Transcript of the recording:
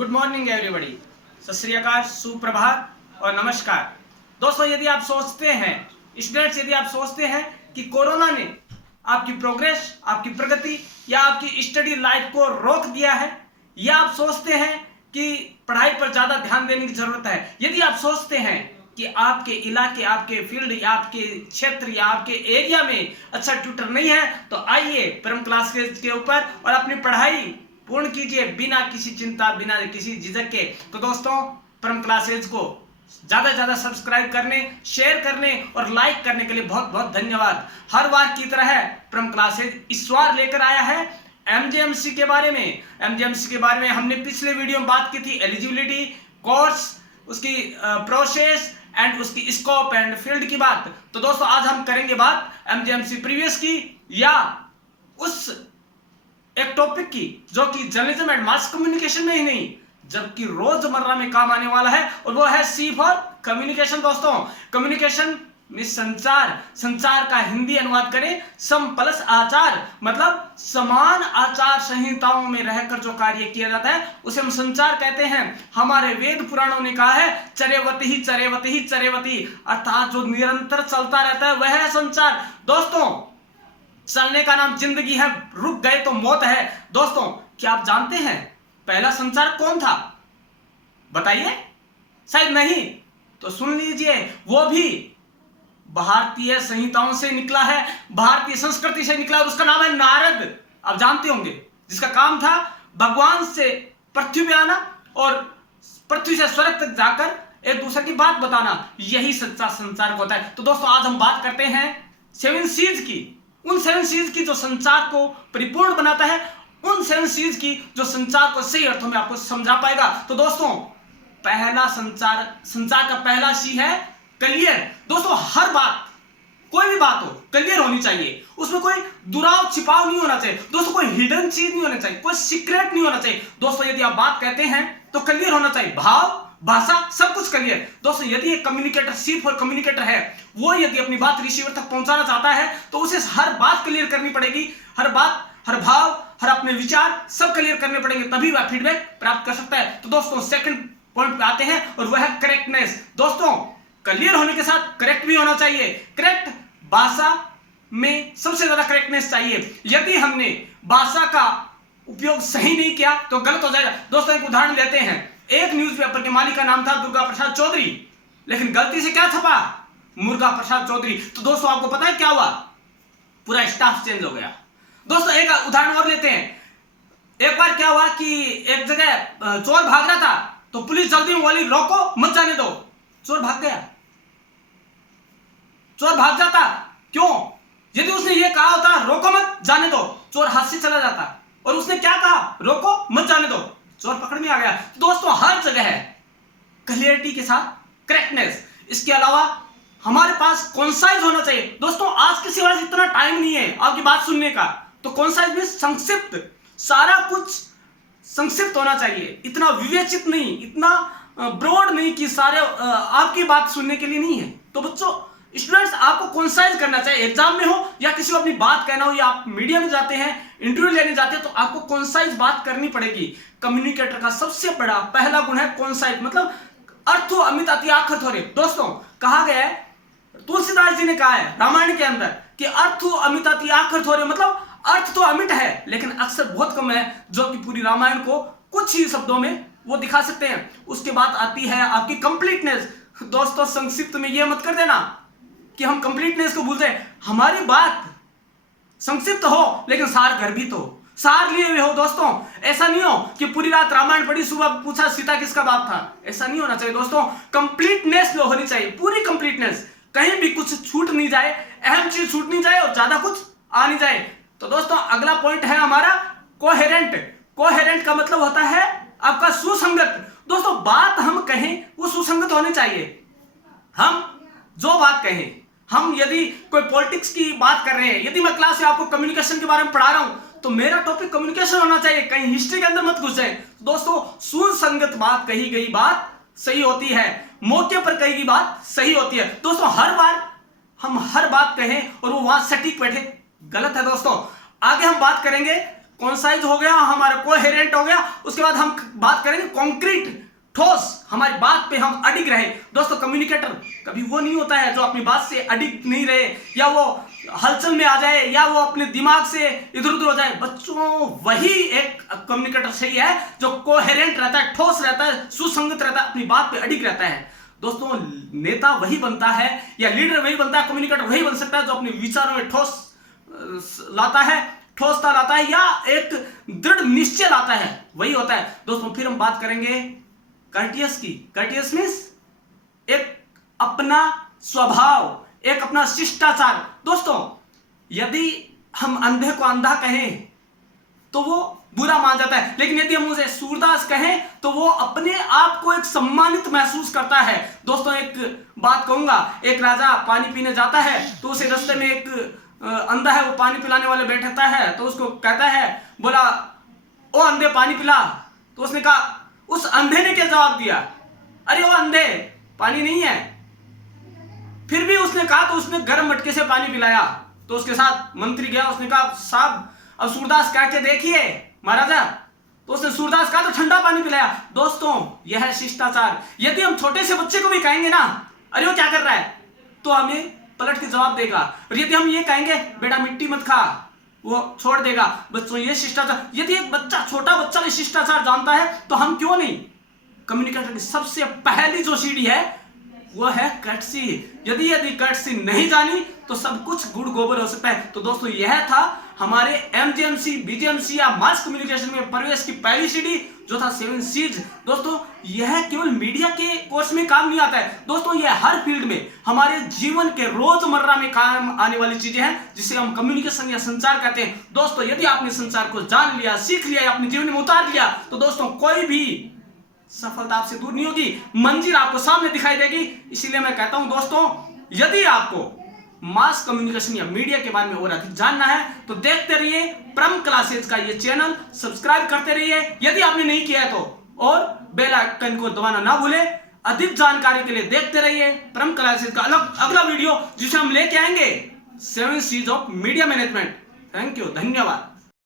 Good morning everybody, सत श्री अकाल, सुप्रभात और नमस्कार। दोस्तों, यदि आप सोचते हैं स्टूडेंट्स, यदि आप सोचते हैं कि कोरोना ने आपकी प्रोग्रेस, आपकी प्रगति या आपकी स्टडी लाइफ को रोक दिया है, या आप सोचते हैं कि पढ़ाई पर ज्यादा ध्यान देने की जरूरत है, यदि आप सोचते हैं कि आपके इलाके, आपके फील्ड या आपके क्षेत्र या आपके एरिया में अच्छा ट्यूटर नहीं है, तो आइए परम क्लासेज के ऊपर और अपनी पढ़ाई पूर्ण कीजिए बिना किसी चिंता, बिना किसी झिझक के। तो दोस्तों, परम क्लासेज को ज्यादा से ज्यादा सब्सक्राइब करने, शेयर करने और लाइक करने के लिए बहुत बहुत धन्यवाद। हर बार की तरह परम क्लासेज इस बार लेकर आया है एमजीएमसी के बारे में। एमजीएमसी के बारे में हमने पिछले वीडियो में बात की थी, एलिजिबिलिटी, कोर्स, उसकी प्रोसेस एंड उसकी स्कोप एंड फील्ड की बात। तो दोस्तों, आज हम करेंगे बात एमजीएमसी प्रीवियस की, या उस एक टॉपिक की जो कि जर्नलिज्म एंड मास कम्युनिकेशन में ही नहीं जबकि रोजमर्रा में काम आने वाला है, और वो है सी फॉर कम्युनिकेशन। दोस्तों, कम्युनिकेशन में संचार, संचार का हिंदी अनुवाद करें सम प्लस आचार, मतलब समान आचार संहिताओं में रहकर जो कार्य किया जाता है उसे हम संचार कहते हैं। हमारे वेद पुराणों ने कहा है चरेवती ही चरेवती ही चरेवती, अर्थात जो निरंतर चलता रहता है वह है संचार। दोस्तों, चलने का नाम जिंदगी है, रुक गए तो मौत है। दोस्तों, क्या आप जानते हैं पहला संचार कौन था? बताइए। शायद नहीं, तो सुन लीजिए, वो भी भारतीय संहिताओं से निकला है, भारतीय संस्कृति से निकला है, उसका नाम है नारद। आप जानते होंगे, जिसका काम था भगवान से पृथ्वी पे आना और पृथ्वी से स्वर्ग तक जाकर एक दूसरे की बात बताना, यही सच्चा संचार होता है। तो दोस्तों, आज हम बात करते हैं 7 सीज की, उन 7 सीज की जो संचार को परिपूर्ण बनाता है, उन 7 सीज की जो संचार को सही अर्थों में आपको समझा पाएगा। तो दोस्तों, पहला संचार का पहला सी है क्लियर। दोस्तों, हर बात, कोई भी बात हो, क्लियर होनी चाहिए, उसमें कोई दुराव छिपाव नहीं होना चाहिए। दोस्तों, कोई हिडन चीज नहीं होना चाहिए, कोई सीक्रेट नहीं होना चाहिए। दोस्तों, यदि आप बात कहते हैं तो क्लियर होना चाहिए, भाव, भाषा, सब कुछ क्लियर। दोस्तों, यदि एक कम्युनिकेटर, सी फॉर कम्युनिकेटर है, वो यदि अपनी बात रिसीवर तक पहुंचाना चाहता है तो उसे हर बात क्लियर करनी पड़ेगी, हर बात, हर भाव, हर अपने विचार सब क्लियर करने पड़ेंगे, तभी वह फीडबैक प्राप्त कर सकता है। तो दोस्तों, सेकंड पॉइंट पे आते हैं और वह है करेक्टनेस। दोस्तों, क्लियर होने के साथ करेक्ट भी होना चाहिए। करेक्ट भाषा में सबसे ज्यादा करेक्टनेस चाहिए। यदि हमने भाषा का उपयोग सही नहीं किया तो गलत हो जाएगा। दोस्तों, एक उदाहरण लेते हैं। एक न्यूज़पेपर के मालिक का नाम था दुर्गा प्रसाद चौधरी, लेकिन गलती से क्या छपा? मुर्गा प्रसाद चौधरी। तो दोस्तों, आपको पता है क्या हुआ? पूरा स्टाफ चेंज हो गया। दोस्तों, एक उदाहरण और लेते हैं। एक बार क्या हुआ कि एक जगह चोर भाग रहा था, तो पुलिस जल्दी में बोली रोको, मत जाने दो। चोर भाग गया। चोर भाग जाता, क्यों? यदि उसने ये कहा होता रोको मत जाने दो, चोर हाथ से चला जाता, और उसने क्या कहा? रोको मत जाने दो, चोर पकड़ में आ गया। तो दोस्तों, हर जगह है क्लियरिटी के साथ करेक्टनेस। इसके अलावा हमारे पास कॉन्साइज होना चाहिए। दोस्तों, आज किसी पास इतना टाइम नहीं है आपकी बात सुनने का, तो कॉन्साइज में संक्षिप्त, सारा कुछ संक्षिप्त होना चाहिए, इतना विवेचित नहीं, इतना ब्रॉड नहीं कि सारे आपकी बात सुनने के लिए नहीं है। तो बच्चों, स्टूडेंट्स, आपको कॉन्साइज करना चाहिए। एग्जाम में हो या किसी को अपनी बात कहना हो, या आप मीडिया में जाते हैं, इंटरव्यू लेने जाते हैं, तो आपको कॉन्साइज बात करनी पड़ेगी। कम्युनिकेटर का सबसे बड़ा पहला गुण है कॉन्साइज, मतलब अर्थो अमित अति आखर थोरे। दोस्तों, कहा गया है, तुलसीदास जी ने कहा है रामायण के अंदर कि अर्थो अमित अति आखर थोरे, मतलब अर्थ तो अमिट है लेकिन अक्षर बहुत कम है, जो कि पूरी रामायण को कुछ ही शब्दों में वो दिखा सकते हैं। उसके बाद आती है आपकी कंप्लीटनेस। दोस्तों, संक्षिप्त में ये मत कर देना कि हम कंप्लीटनेस को भूल जाए। हमारी बात संक्षिप्त हो लेकिन सार गर्भित हो, सार लिए हुए हो। दोस्तों, ऐसा नहीं हो कि पूरी रात रामायण पढ़ी, सुबह पूछा सीता किसका बाप था, ऐसा नहीं होना चाहिए। दोस्तों, कंप्लीटनेस होनी चाहिए, पूरी कंप्लीटनेस, कहीं भी कुछ छूट नहीं जाए, अहम चीज छूट नहीं जाए और ज्यादा कुछ आ नहीं जाए। तो दोस्तों, अगला पॉइंट है हमारा कोहेरेंट। कोहेरेंट का मतलब होता है आपका सुसंगत। दोस्तों, बात हम कहें वो सुसंगत होनी चाहिए। हम जो बात कहें, हम यदि कोई पॉलिटिक्स की बात कर रहे हैं, यदि मैं क्लास में आपको कम्युनिकेशन के बारे में पढ़ा रहा हूं, तो मेरा टॉपिक कम्युनिकेशन होना चाहिए, कहीं हिस्ट्री के अंदर मत घुस जाए। दोस्तों, सुसंगत बात, कही गई बात सही होती है, मौके पर कही गई बात सही होती है। दोस्तों, हर बार हम हर बात कहें और वो वहां सटीक बैठे, गलत है। दोस्तों, आगे हम बात करेंगे कॉन्साइज हो गया, हमारा कोहेरेंट हो गया, उसके बाद हम बात करेंगे कॉन्क्रीट, ठोस, हमारी बात पे हम अडिग रहे। दोस्तों कम्युनिकेटर कभी वो नहीं होता है जो अपनी बात से अडिग नहीं रहे, या वो हलचल में आ जाए, या वो अपने दिमाग से इधर उधर हो जाए। बच्चों वही एक कम्युनिकेटर सही है जो कोहेरेंट रहता है, ठोस रहता है, सुसंगत रहता है, अपनी बात पे अडिग रहता है। दोस्तों नेता वही बनता है या लीडर वही बनता है, कम्युनिकेटर वही बन सकता है जो अपने विचारों में ठोस लाता है, ठोसता लाता है, या एक दृढ़ निश्चय लाता है, वही होता है। दोस्तों फिर हम बात करेंगे कर्टियस की। कर्टियस मीन्स एक अपना स्वभाव, एक अपना शिष्टाचार। दोस्तों यदि हम अंधे को अंधा कहें तो वो बुरा मान जाता है, लेकिन यदि हम उसे सूरदास कहें तो वो अपने आप को एक सम्मानित महसूस करता है। दोस्तों एक बात कहूंगा, एक राजा पानी पीने जाता है तो उसे रास्ते में एक अंधा है, वो पानी पिलाने वाले बैठता है, तो उसको कहता है, बोला ओ अंधे पानी पिला। तो उसने कहा, उस अंधे ने क्या जवाब दिया, अरे वो अंधे पानी नहीं है। फिर भी उसने कहा, तो उसने गर्म मटके से पानी पिलाया। तो उसके साथ मंत्री गया, उसने कहा साहब अब सूरदास कह के देखिए महाराजा। तो उसने सूरदास कहा तो ठंडा पानी पिलाया। दोस्तों यह है शिष्टाचार। यदि हम छोटे से बच्चे को भी कहेंगे ना, अरे वो क्या कर रहा है, तो हमें पलट के जवाब देगा। और यदि हम ये कहेंगे बेटा मिट्टी मत खा, वो छोड़ देगा। बच्चों ये शिष्टाचार, यदि एक बच्चा, छोटा बच्चा भी शिष्टाचार जानता है तो हम क्यों नहीं। कम्युनिकेशन की सबसे पहली जो सीढ़ी है वो है कर्टसी। यदि कर्टसी नहीं जानी तो सब कुछ गुड़ गोबर हो सकता है। तो दोस्तों यह था हमारे एमजीएमसी, बीजीएमसी या मास कम्युनिकेशन में प्रवेश की पहली सीढ़ी, जो था 7 C's। दोस्तों यह केवल मीडिया के कोर्स में काम नहीं आता है। दोस्तों यह हर फील्ड में, हमारे जीवन के रोजमर्रा में काम आने वाली चीजें हैं, जिसे हम कम्युनिकेशन या संचार कहते हैं। दोस्तों यदि आपने संचार को जान लिया, सीख लिया या अपने जीवन में उतार लिया, तो दोस्तों कोई भी सफलता आपसे दूर नहीं होगी, मंजिल आपको सामने दिखाई देगी। इसीलिए मैं कहता हूं दोस्तों, यदि आपको मास कम्युनिकेशन या मीडिया के बारे में और अधिक जानना है तो देखते रहिए परम क्लासेज का ये चैनल, सब्सक्राइब करते रहिए यदि आपने नहीं किया है तो, और बेल आइकन को दबाना ना भूलें। अधिक जानकारी के लिए देखते रहिए परम क्लासेज का अगला वीडियो, जिसे हम लेके आएंगे 7 C's of media management. Thank you, धन्यवाद।